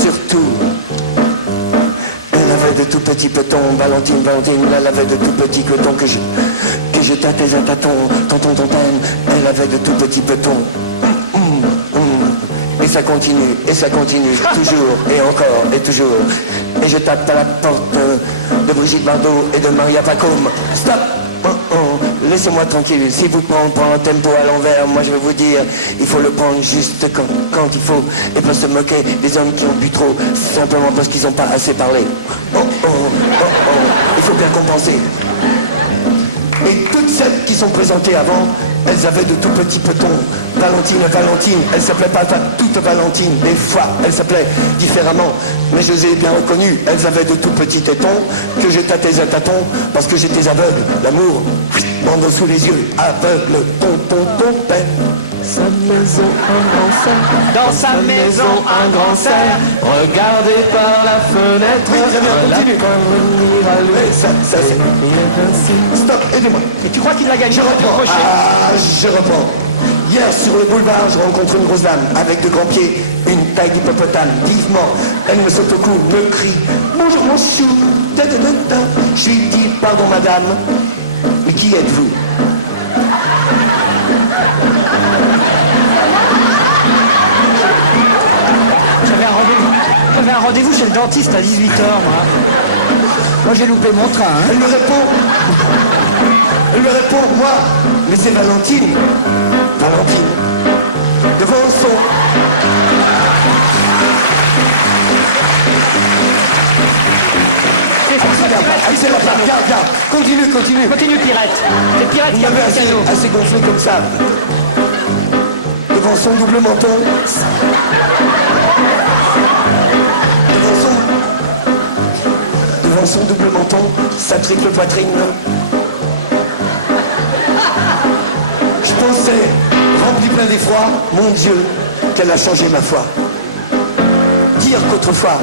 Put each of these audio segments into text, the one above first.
surtout. Elle avait de tout petits petons, Valentine, elle avait de tout petits cotons que je tâtais à tâtons, tonton, elle avait de tout petits petons. Et ça continue, toujours, et encore, et toujours. Et je tape à la porte de Brigitte Bardot et de Maria Pacôme. Stop! Laissez-moi tranquille, si vous prenez un tempo à l'envers, moi je vais vous dire, il faut le prendre juste quand il faut, et pas se moquer des hommes qui ont bu trop, simplement parce qu'ils n'ont pas assez parlé. Il faut bien compenser. Et toutes celles qui sont présentées avant, elles avaient de tout petits petons. Valentine, elle s'appelait pas toute Valentine. Des fois, elle s'appelait différemment. Mais je les ai bien reconnues. Elles avaient de tout petits tétons que je tâtais à tâtons parce que j'étais aveugle. L'amour, bandeau sous les yeux, aveugle, ton père. Sa maison, un grand cerf. Dans sa maison, un grand cerf. Regardez par la fenêtre. Oui, très bien, continue. Ça, c'est... Stop, aidez-moi. Et tu crois qu'il a gagné? Je reprends. Hier, sur le boulevard, je rencontre une grosse dame avec de grands pieds, une taille d'hippopotame. Vivement, elle me saute au cou, me crie « Bonjour mon chou !» Je lui dis « Pardon madame, mais qui êtes-vous » J'avais un rendez-vous chez le dentiste à 18h, moi. Moi, j'ai loupé mon train. Hein. Elle me répond, moi, mais c'est Valentine. Devant son... C'est la part, garde. Continue. Continue, pirate. C'est pirate qui a fait le cadeau. Assez gonflé comme ça. Devant son double menton. Devant son double menton, sa triple poitrine. Je pensais, rempli plein d'effroi, mon Dieu, qu'elle a changé ma foi. Dire qu'autrefois,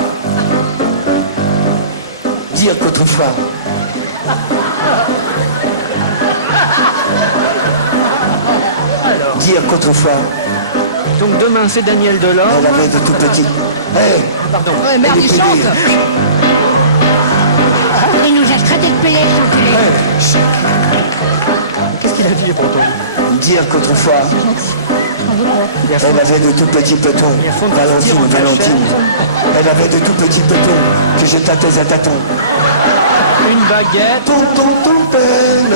Donc demain, c'est Daniel Delorme. elle avait de tout petits. Pardon. Ouais, merde, Elle est il pédée. chante. Il nous a traité de payer, l'enculé. Qu'est-ce qu'il a dit pourtant? Dire qu'autrefois, elle avait de tout petits petons. Valentine. Elle avait de tout petits petons que je tâtais à tâtons. Une baguette, Ton peine.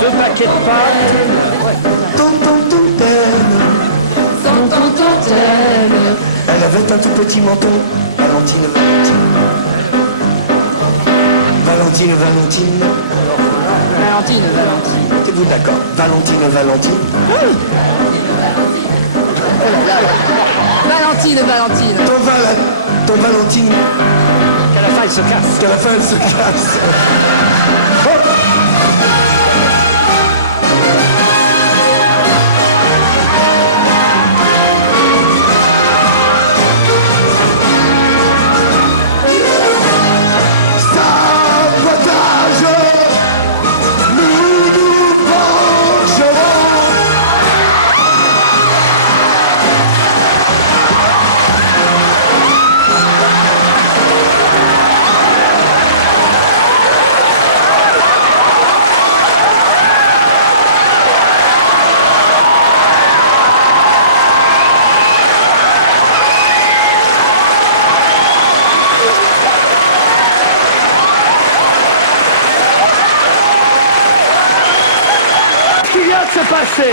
2 paquets de pâtes. Ton peine. Elle avait un tout petit menton. Valentine. Êtes-vous d'accord? Valentine. Valentine. Ton Valentine. Qu'à la fin, il se casse. Qu'à la fin, elle se casse. Hop. Je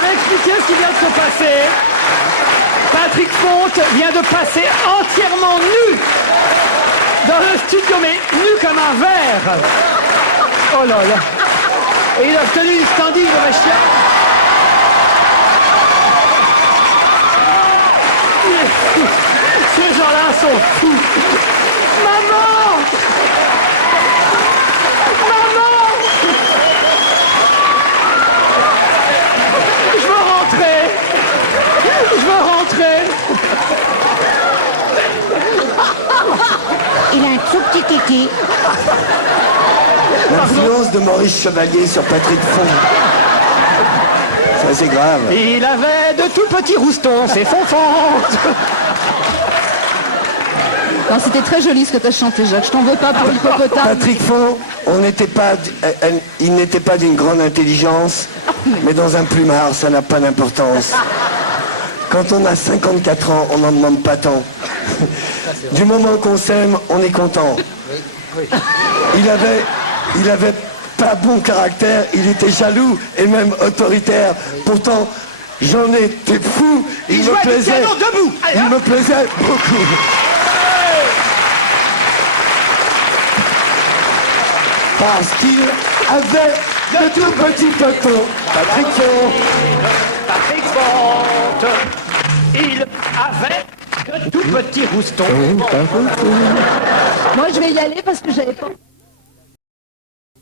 vais expliquer ce qui vient de se passer. Patrick Fonte vient de passer entièrement nu dans le studio, mais nu comme un verre. Oh là là. Et il a obtenu une standing ovation. Ces gens-là sont fous. Maman! Je veux rentrer. Il a un tout petit kiki. L'influence de Maurice Chevalier sur Patrick Fonte. C'est assez grave. Il avait de tout petits roustons, c'est Fonfante. Non, c'était très joli ce que tu as chanté, Jacques. Je t'en veux pas pour l'hippopotame. Patrick Font, il n'était pas d'une grande intelligence, mais dans un plumard, ça n'a pas d'importance. Quand on a 54 ans, on n'en demande pas tant. Du moment qu'on s'aime, on est content. Il avait pas bon caractère, il était jaloux et même autoritaire. Pourtant, j'en étais fou. Il me plaisait. Debout. Allez, Il me plaisait beaucoup. Parce qu'il avait de tout petits potons. Patrick Font. Patrick Font, il avait de tout petits roustons. Moi, je vais y aller parce que j'avais pas...